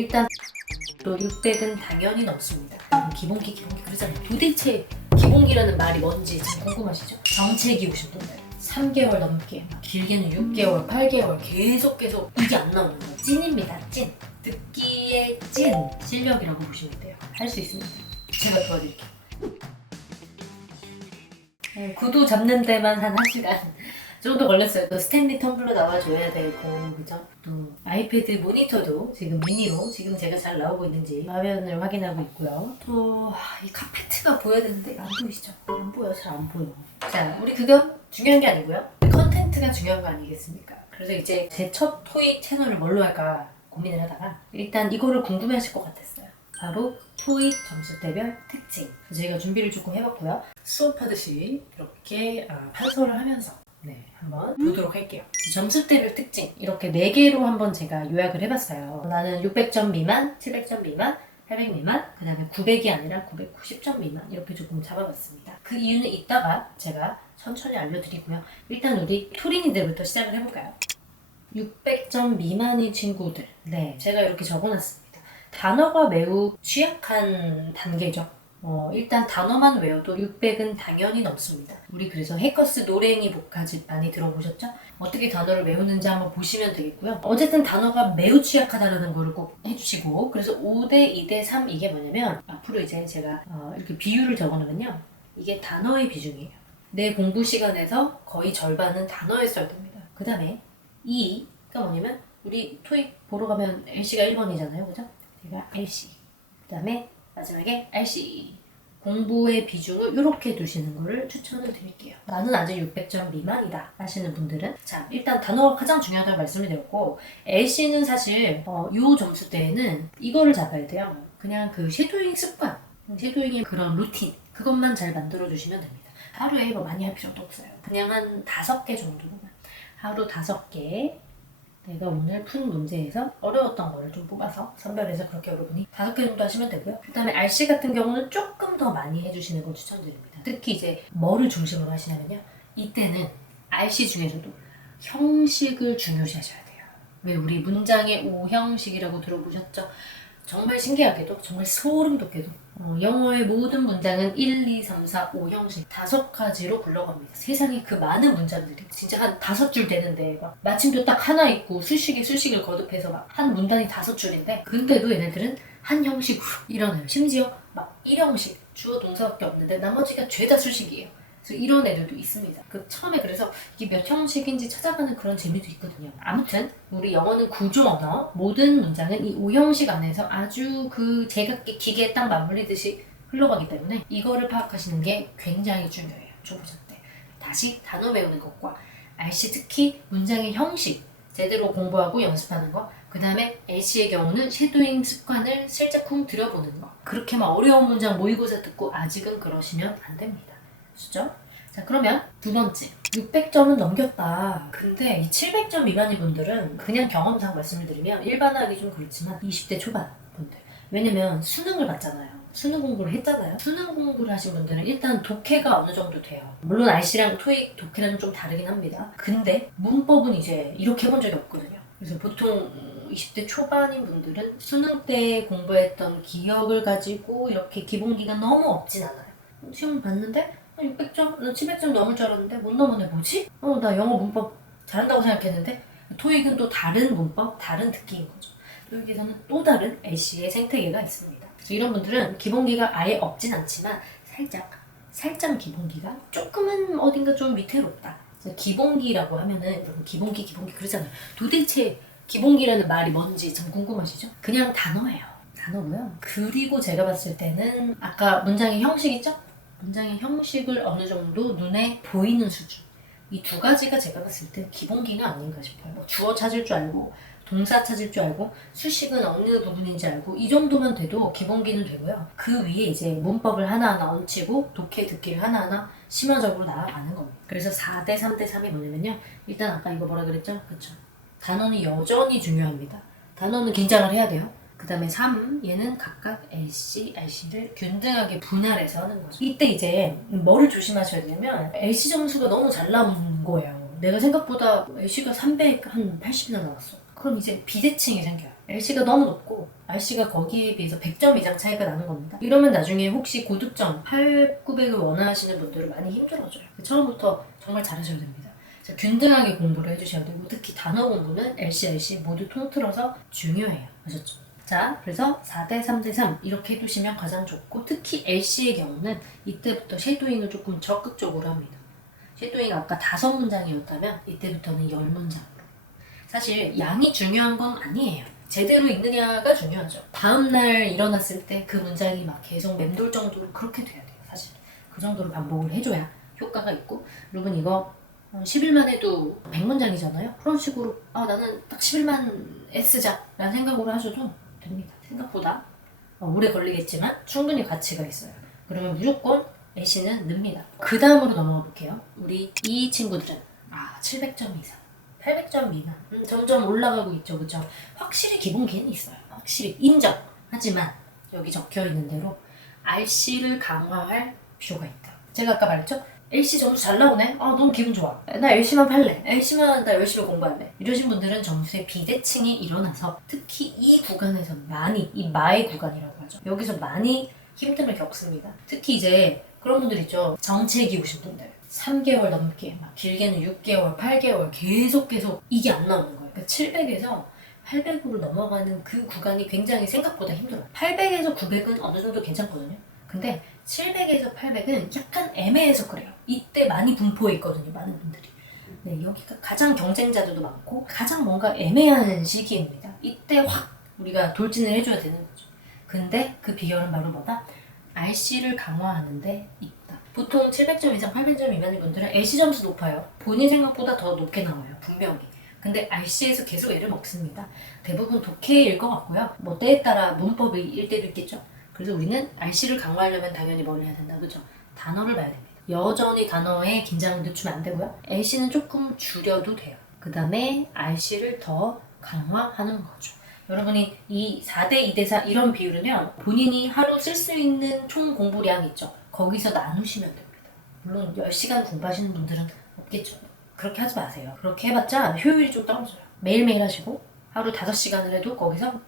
일단 또 600은 당연히 넘습니다. 기본기 그러잖아요. 도대체 기본기라는 말이 뭔지 좀 궁금하시죠? 정체기 오신 분들 3개월 넘게 길게는 6개월, 8개월 계속 이게 안 나오는 거예요. 찐입니다. 찐. 듣기에 찐 실력이라고 보시면 돼요. 할 수 있습니다. 제가 도와드릴게요. 구두 잡는 데만 한 1시간 정도 걸렸어요. 또 스탠리 텀블러 나와줘야 되고, 그죠? 또 아이패드 모니터도 지금 미니로 지금 제가 잘 나오고 있는지 화면을 확인하고 있고요. 또 이 카페트가 보여야 되는데 안 보이시죠? 안 보여, 잘 안 보여. 자, 우리 그건 중요한 게 아니고요. 컨텐츠가 중요한 거 아니겠습니까? 그래서 이제 제 첫 토익 채널을 뭘로 할까 고민을 하다가 일단 이거를 궁금해하실 것 같았어요. 바로 토익 점수대별 특징. 저희가 준비를 조금 해봤고요. 수업하듯이 이렇게 판서를 하면서 한번 보도록 할게요. 점수대별 특징 이렇게 4개로 한번 제가 요약을 해봤어요. 나는 600점 미만, 700점 미만, 800 미만, 그 다음에 900이 아니라 990점 미만 이렇게 조금 잡아봤습니다. 그 이유는 이따가 제가 천천히 알려드리고요. 일단 우리 토린이들부터 시작을 해볼까요? 600점 미만의 친구들, 제가 이렇게 적어놨습니다. 단어가 매우 취약한 단계죠. 일단 단어만 외워도 600은 당연히 넘습니다. 우리 그래서 해커스 노랭이 복화집 많이 들어보셨죠? 어떻게 단어를 외우는지 한번 보시면 되겠고요. 어쨌든 단어가 매우 취약하다는 거를 꼭 해주시고, 그래서 5대 2대 3 이게 뭐냐면 앞으로 이제 제가 이렇게 비율을 적어놓으면요, 이게 단어의 비중이에요. 내 공부 시간에서 거의 절반은 단어에 써야 됩니다. 그 다음에 2가 뭐냐면 우리 토익 보러 가면 LC가 1번이잖아요, 그죠? 제가 RC, 그 다음에 마지막에 RC. 공부의 비중을 이렇게 두시는 거를 추천을 드릴게요. 나는 아직 600점 미만이다 하시는 분들은, 자, 일단 단어가 가장 중요하다고 말씀을 드렸고, LC는 사실 이 점수대에는 이거를 잡아야 돼요. 그냥 그 쉐도잉 습관, 쉐도잉의 그런 루틴, 그것만 잘 만들어 주시면 됩니다. 하루에 뭐 많이 할 필요도 없어요. 그냥 한 5개 정도만, 하루 5개. 내가 오늘 푼 문제에서 어려웠던 거를 좀 뽑아서 선별해서 그렇게 여러분이 5개 정도 하시면 되고요. 그 다음에 RC 같은 경우는 조금 더 많이 해주시는 걸 추천드립니다. 특히 이제 뭐를 중심으로 하시냐면요, 이때는 RC 중에서도 형식을 중요시하셔야 돼요. 왜 우리 문장의 5형식이라고 들어보셨죠? 정말 신기하게도, 정말 소름 돋게도 영어의 모든 문장은 1, 2, 3, 4, 5형식 5가지로 굴러갑니다. 세상에 그 많은 문장들이 진짜 한 5줄 되는데 막 마침표 딱 하나 있고 수식을 거듭해서 막 한 문단이 5줄인데, 근데도 얘네들은 한 형식으로 일어나요. 심지어 막 1형식 주어 동사밖에 없는데 나머지가 죄다 수식이에요. 그래서 이런 애들도 있습니다. 처음에 그래서 이게 몇 형식인지 찾아가는 그런 재미도 있거든요. 아무튼 우리 영어는 구조 언어, 모든 문장은 이 5형식 안에서 아주 그 제각기 기계에 딱 맞물리듯이 흘러가기 때문에 이거를 파악하시는 게 굉장히 중요해요. 초보자 때. 다시 단어 외우는 것과 RC, 특히 문장의 형식 제대로 공부하고 연습하는 거, 그 다음에 LC의 경우는 쉐도잉 습관을 슬쩍쿵 들여보는 거. 그렇게 막 어려운 문장 모의고사 듣고 아직은 그러시면 안 됩니다. 아시죠? 자, 그러면 두 번째, 600점은 넘겼다. 근데 이 700점 미만의 분들은 그냥 경험상 말씀을 드리면 일반화하기 좀 그렇지만 20대 초반 분들, 왜냐면 수능을 봤잖아요. 수능 공부를 했잖아요. 수능 공부를 하신 분들은 일단 독해가 어느 정도 돼요. 물론 RC랑 토익 독해랑 좀 다르긴 합니다. 근데 문법은 이제 이렇게 해본 적이 없거든요. 그래서 보통 20대 초반인 분들은 수능 때 공부했던 기억을 가지고 이렇게 기본기가 너무 없진 않아요. 시험 봤는데 600점? 나 700점 넘을 줄 알았는데 못 넘었네. 뭐지? 나 영어 문법 잘한다고 생각했는데, 토익은 또 다른 문법, 다른 듣기인 거죠. 토익에서는 또 다른 LC의 생태계가 있습니다. 그래서 이런 분들은 기본기가 아예 없진 않지만 살짝 기본기가 조금은 어딘가 좀 위태롭다. 그래서 기본기라고 하면은 여러분 기본기 그러잖아요. 도대체 기본기라는 말이 뭔지 참 궁금하시죠? 그냥 단어예요. 단어고요. 그리고 제가 봤을 때는 아까 문장의 형식 있죠? 문장의 형식을 어느 정도 눈에 보이는 수준, 이 2가지가 제가 봤을 때 기본기는 아닌가 싶어요. 뭐 주어 찾을 줄 알고 동사 찾을 줄 알고 수식은 어느 부분인지 알고 이 정도만 돼도 기본기는 되고요. 그 위에 이제 문법을 하나하나 얹히고 독해 듣기를 하나하나 심화적으로 나아가는 겁니다. 그래서 4대 3대 3이 뭐냐면요, 일단 아까 이거 뭐라 그랬죠? 그쵸? 단어는 여전히 중요합니다. 단어는 긴장을 해야 돼요. 그 다음에 3, 얘는 각각 LC, RC를 균등하게 분할해서 하는 거죠. 이때 이제 뭐를 조심하셔야 되냐면, LC 점수가 너무 잘 나온 거예요. 내가 생각보다 LC가 300, 한 80이나 나왔어. 그럼 이제 비대칭이 생겨요. LC가 너무 높고 RC가 거기에 비해서 100점 이상 차이가 나는 겁니다. 이러면 나중에 혹시 고득점 8, 900을 원하시는 분들은 많이 힘들어져요. 처음부터 정말 잘하셔야 됩니다. 자, 균등하게 공부를 해주셔야 되고 특히 단어 공부는 LC, RC 모두 통틀어서 중요해요. 아셨죠? 자, 그래서 4대 3대 3 이렇게 해두시면 가장 좋고 특히 LC의 경우는 이때부터 쉐도잉을 조금 적극적으로 합니다. 쉐도잉 아까 5문장이었다면 이때부터는 10문장으로. 사실 양이 중요한 건 아니에요. 제대로 읽느냐가 중요하죠. 다음날 일어났을 때 그 문장이 막 계속 맴돌 정도로 그렇게 돼야 돼요. 사실 그 정도로 반복을 해줘야 효과가 있고 여러분 이거 10일만 해도 100문장이잖아요. 그런 식으로 나는 딱 10일만 애쓰자 라는 생각으로 하셔도 됩니다. 생각보다 오래 걸리겠지만 충분히 가치가 있어요. 그러면 무조건 LC는 늡니다. 그 다음으로 넘어가 볼게요. 우리 이 친구들은 700점 이상 800점 미만 점점 올라가고 있죠. 그죠? 확실히 기본기는 있어요. 확실히 인정. 하지만 여기 적혀있는 대로 RC를 강화할 필요가 있다. 제가 아까 말했죠? LC 점수 잘 나오네? 너무 기분 좋아. 나 LC만 팔래. LC만 나 열심히 공부할래. 이러신 분들은 점수의 비대칭이 일어나서 특히 이 구간에서 많이 이 마의 구간이라고 하죠. 여기서 많이 힘듦을 겪습니다. 특히 이제 그런 분들 있죠. 정체기 오신 분들. 3개월 넘게 막 길게는 6개월, 8개월 계속 이게 안 나오는 거예요. 그러니까 700에서 800으로 넘어가는 그 구간이 굉장히 생각보다 힘들어요. 800에서 900은 어느 정도 괜찮거든요. 근데 700에서 800은 약간 애매해서 그래요. 이때 많이 분포해 있거든요. 많은 분들이. 네, 여기가 가장 경쟁자들도 많고 가장 뭔가 애매한 시기입니다. 이때 확 우리가 돌진을 해줘야 되는 거죠. 근데 그 비결은 바로 뭐다? RC를 강화하는 데 있다. 보통 700점 이상 800점 미만인 분들은 LC 점수 높아요. 본인 생각보다 더 높게 나와요. 분명히. 근데 RC에서 계속 애를 먹습니다. 대부분 독해일 것 같고요. 뭐 때에 따라 문법이 일 때도 있겠죠. 그래서 우리는 RC를 강화하려면 당연히 뭘 해야 된다. 그죠? 단어를 봐야 됩니다. 여전히 단어에 긴장을 늦추면 안 되고요. LC는 조금 줄여도 돼요. 그 다음에 RC를 더 강화하는 거죠. 여러분이 이 4대 2대 4 이런 비율은요. 본인이 하루 쓸 수 있는 총 공부량 있죠. 거기서 나누시면 됩니다. 물론 10시간 공부하시는 분들은 없겠죠. 그렇게 하지 마세요. 그렇게 해봤자 효율이 좀 떨어져요. 매일매일 하시고 하루 5시간을 해도 거기서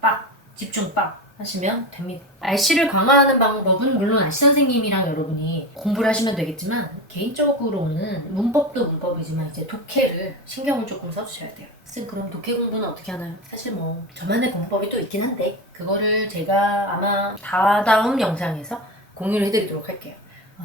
집중 하시면 됩니다. RC를 강화하는 방법은 물론 RC 선생님이랑 여러분이 공부를 하시면 되겠지만 개인적으로는 문법도 문법이지만 이제 독해를 신경을 조금 써주셔야 돼요. 쌤 그럼 독해 공부는 어떻게 하나요? 사실 뭐 저만의 공법이 또 있긴 한데 그거를 제가 아마 다다음 영상에서 공유를 해드리도록 할게요.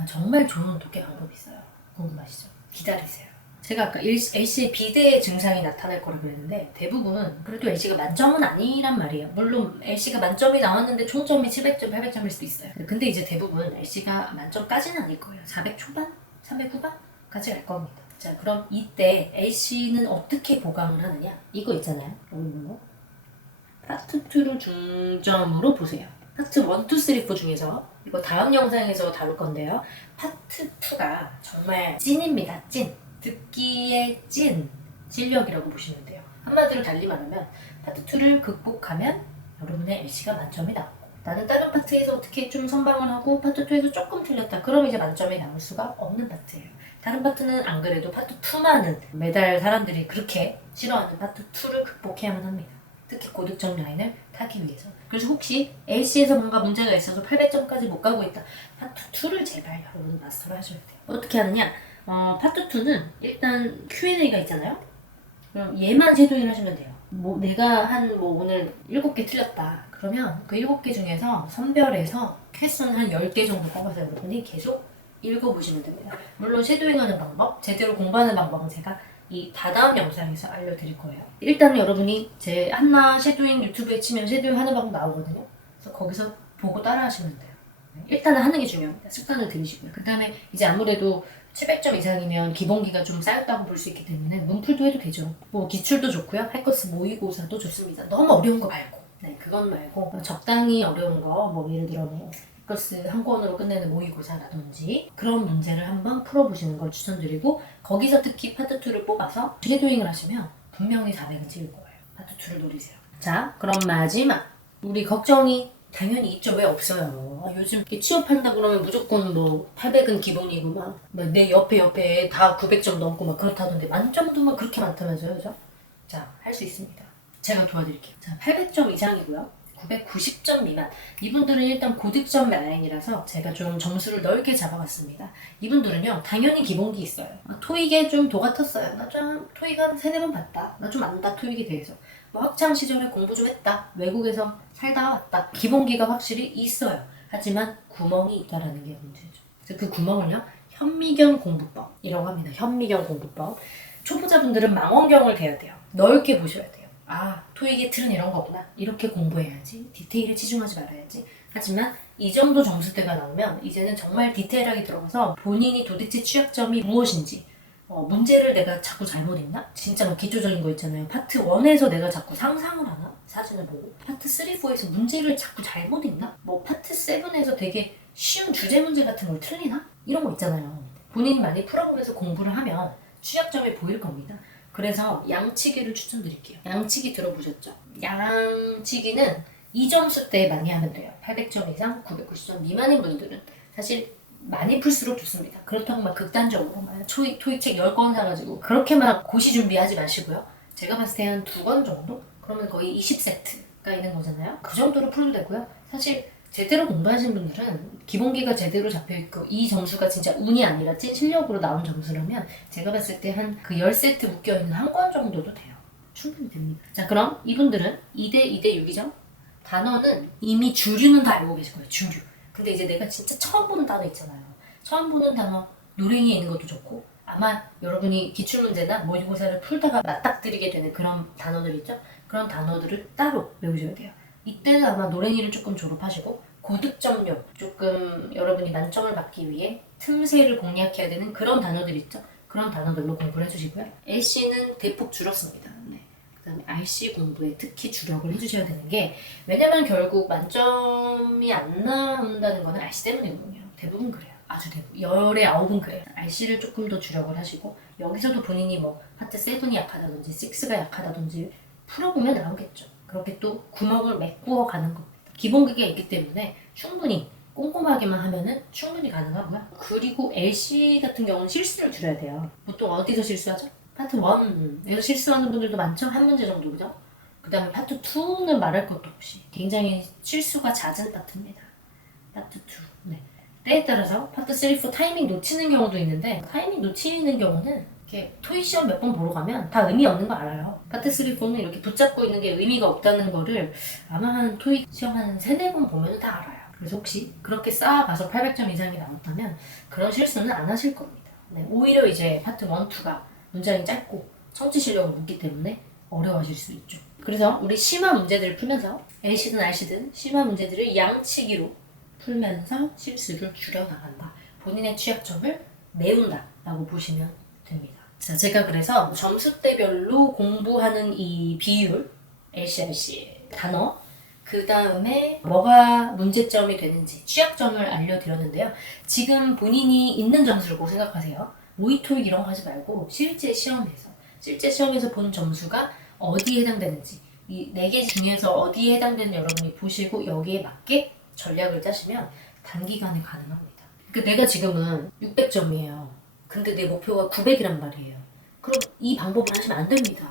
정말 좋은 독해 방법이 있어요. 궁금하시죠? 기다리세요. 제가 아까 LC의 비대 증상이 나타날 거라고 그랬는데 대부분 그래도 LC가 만점은 아니란 말이에요. 물론 LC가 만점이 나왔는데 총점이 700점, 800점일 수도 있어요. 근데 이제 대부분 LC가 만점까지는 아닐 거예요. 400 초반? 300 후반까지 갈 겁니다. 자, 그럼 이때 LC는 어떻게 보강을 하느냐? 이거 있잖아요. 이거 파트 2를 중점으로 보세요. 파트 1, 2, 3, 4 중에서 이거 다음 영상에서 다룰 건데요. 파트 2가 정말 찐입니다. 찐. 듣기의 찐 실력이라고 보시면 돼요. 한마디로 달리 말하면 파트 2를 극복하면 여러분의 LC가 만점이 나오고 나는 다른 파트에서 어떻게 좀 선방을 하고 파트 2에서 조금 틀렸다. 그럼 이제 만점이 나올 수가 없는 파트예요. 다른 파트는 안 그래도 파트 2만은 매달 사람들이 그렇게 싫어하는 파트 2를 극복해야만 합니다. 특히 고득점 라인을 타기 위해서. 그래서 혹시 LC에서 뭔가 문제가 있어서 800점까지 못 가고 있다. 파트 2를 제발 여러분 마스터를 하셔야 돼요. 어떻게 하느냐? 파트 2는 일단 Q&A가 있잖아요. 그럼 얘만 쉐도잉을 하시면 돼요. 뭐 내가 오늘 7개 틀렸다. 그러면 그 7개 중에서 선별해서 퀘스천 한 10개 정도 뽑아서 여러분이 계속 읽어보시면 됩니다. 물론 쉐도잉하는 방법, 제대로 공부하는 방법은 제가 이 다다음 영상에서 알려드릴 거예요. 일단 여러분이 제 한나 쉐도잉 유튜브에 치면 쉐도잉 하는 방법 나오거든요. 그래서 거기서 보고 따라 하시면 돼요. 일단은 하는 게 중요합니다. 습관을 들이시고요. 그 다음에 이제 아무래도 700점 이상이면 기본기가 좀 쌓였다고 볼 수 있기 때문에 문풀도 해도 되죠. 뭐 기출도 좋고요. 할거스 모의고사도 좋습니다. 너무 어려운 거 말고. 네, 그건 말고 적당히 어려운 거, 뭐 예를 들어 뭐 할거스 한 권으로 끝내는 모의고사라든지 그런 문제를 한번 풀어보시는 걸 추천드리고 거기서 특히 파트 2를 뽑아서 쉐도잉을 하시면 분명히 400은 찍을 거예요. 파트 2를 노리세요. 자, 그럼 마지막 우리 걱정이 당연히 있죠. 왜 없어요? 요즘 취업한다 그러면 무조건 뭐 800은 기본이고 막 내 옆에 다 900점 넘고 막 그렇다던데 만점도 막 그렇게 많다면서요, 그죠? 자, 할 수 있습니다. 제가 도와드릴게요. 자, 800점 이상이고요. 990점 미만. 이분들은 일단 고득점 라인이라서 제가 좀 점수를 넓게 잡아봤습니다. 이분들은요, 당연히 기본기 있어요. 토익에 좀 도 같았어요. 나 좀 토익 한 3-4번 봤다. 나 좀 안다, 토익에 대해서. 뭐 학창 시절에 공부 좀 했다. 외국에서 살다 왔다. 기본기가 확실히 있어요. 하지만 구멍이 있다라는 게 문제죠. 그래서 그 구멍을요, 현미경 공부법이라고 합니다. 현미경 공부법. 초보자분들은 망원경을 대야 돼요. 넓게 보셔야 돼요. 아, 토익의 틀은 이런 거구나. 이렇게 공부해야지. 디테일에 치중하지 말아야지. 하지만 이 정도 점수대가 나오면 이제는 정말 디테일하게 들어가서 본인이 도대체 취약점이 무엇인지, 문제를 내가 자꾸 잘못 읽나? 진짜 뭐 기초적인 거 있잖아요. 파트 1에서 내가 자꾸 상상을 하나? 사진을 보고. 파트 3, 4에서 문제를 자꾸 잘못 읽나? 뭐 파트 7에서 되게 쉬운 주제 문제 같은 걸 틀리나? 이런 거 있잖아요. 본인이 많이 풀어보면서 공부를 하면 취약점이 보일 겁니다. 그래서 양치기를 추천드릴게요. 양치기 들어보셨죠? 양치기는 2점수대 많이 하면 돼요. 800점 이상, 990점 미만인 분들은 사실 많이 풀수록 좋습니다. 그렇다고 막 극단적으로 막 토익 책 10권 사가지고 그렇게만 고시 준비하지 마시고요. 제가 봤을 때 한 2권 정도? 그러면 거의 20세트가 있는 거잖아요. 그 정도로 풀도 되고요. 사실 제대로 공부하신 분들은 기본기가 제대로 잡혀있고 이 점수가 진짜 운이 아니라 찐 실력으로 나온 점수라면 제가 봤을 때 한 그 10세트 묶여있는 한 권 정도도 돼요. 충분히 됩니다. 자, 그럼 이분들은 2대 6이죠? 단어는 이미 주류는 다 알고 계실 거예요. 주류. 근데 이제 내가 진짜 처음 보는 단어 있잖아요. 처음 보는 단어 노랭이에 있는 것도 좋고 아마 여러분이 기출문제나 모의고사를 풀다가 맞닥뜨리게 되는 그런 단어들 있죠? 그런 단어들을 따로 외우셔야 돼요. 이때는 아마 노랭이를 조금 졸업하시고 고득점용, 조금 여러분이 만점을 받기 위해 틈새를 공략해야 되는 그런 단어들 있죠? 그런 단어들로 공부를 해주시고요. LC는 대폭 줄었습니다. 네. 그 다음에 RC 공부에 특히 주력을 해주셔야 되는 게 왜냐면 결국 만점이 안 나온다는 거는 RC 때문이거든요. 대부분 그래요. 아주 대부분. 10에 9은 그래요. RC를 조금 더 주력을 하시고 여기서도 본인이 뭐 파트 7이 약하다든지 6가 약하다든지 풀어보면 나오겠죠. 그렇게 또 구멍을 메꾸어 가는 겁니다. 기본기가 있기 때문에 충분히 꼼꼼하게만 하면은 충분히 가능하고요. 그리고 LC 같은 경우는 실수를 줄여야 돼요. 보통 어디서 실수하죠? 파트 1에서 실수하는 분들도 많죠? 한 문제 정도, 그죠? 그 다음에 파트 2는 말할 것도 없이 굉장히 실수가 잦은 파트입니다. 파트 2. 네. 때에 따라서 파트 3, 4 타이밍 놓치는 경우도 있는데 타이밍 놓치는 경우는 이렇게 토익 시험 몇 번 보러 가면 다 의미 없는 거 알아요. 파트 3, 4는 이렇게 붙잡고 있는 게 의미가 없다는 거를 아마 한 토익 시험 한 3-4번 보면 다 알아요. 그래서 혹시 그렇게 쌓아봐서 800점 이상이 나왔다면 그런 실수는 안 하실 겁니다. 네, 오히려 이제 파트 1, 2가 문장이 짧고 청취 실력을 묻기 때문에 어려워질 수 있죠. 그래서 우리 심화 문제들을 풀면서 LC든 RC든 심화 문제들을 양치기로 풀면서 실수를 줄여나간다. 본인의 취약점을 메운다 라고 보시면 됩니다. 자, 제가 그래서 점수대별로 공부하는 이 비율, LC, RC 단어, 그 다음에 뭐가 문제점이 되는지 취약점을 알려드렸는데요. 지금 본인이 있는 점수라고 생각하세요. 모의 토익 이런 거 하지 말고 실제 시험에서 본 점수가 어디에 해당되는지 이 4개 중에서 어디에 해당되는 여러분이 보시고 여기에 맞게 전략을 짜시면 단기간에 가능합니다. 그러니까 내가 지금은 600점이에요. 근데 내 목표가 900이란 말이에요. 그럼 이 방법을 하시면 안 됩니다.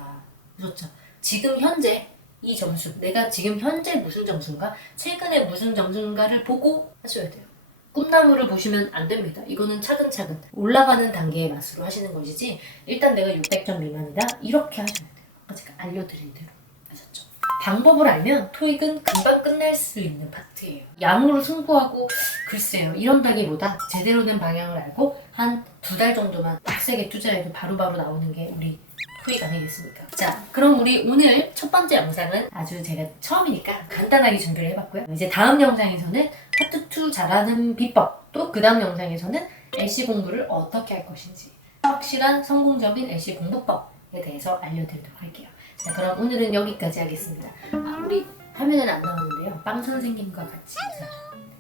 그렇죠? 지금 현재 이 점수, 내가 지금 현재 무슨 점수인가, 최근에 무슨 점수인가를 보고 하셔야 돼요. 꿈나무를 보시면 안 됩니다. 이거는 차근차근 올라가는 단계의 맛으로 하시는 것이지 일단 내가 600점 미만이다 이렇게 하시면 돼요. 아까 제가 알려드린 대로. 아셨죠? 방법을 알면 토익은 금방 끝날 수 있는 파트예요. 양으로 승부하고 글쎄요 이런다기보다 제대로 된 방향을 알고 한 2달 정도만 빡세게 투자해도 바로바로 나오는 게 우리 토익 아니겠습니까? 자, 그럼 우리 오늘 첫 번째 영상은 아주 제가 처음이니까 간단하게 준비를 해봤고요. 이제 다음 영상에서는 파트 2 잘하는 비법, 또 그 다음 영상에서는 LC 공부를 어떻게 할 것인지 확실한 성공적인 LC 공부법에 대해서 알려드리도록 할게요. 자, 그럼 오늘은 여기까지 하겠습니다. 우리 화면은 안 나오는데요. 빵 선생님과 같이 인사드립니다.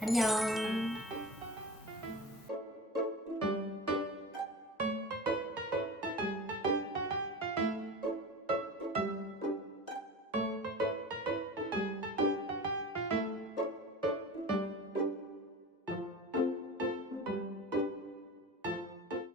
안녕.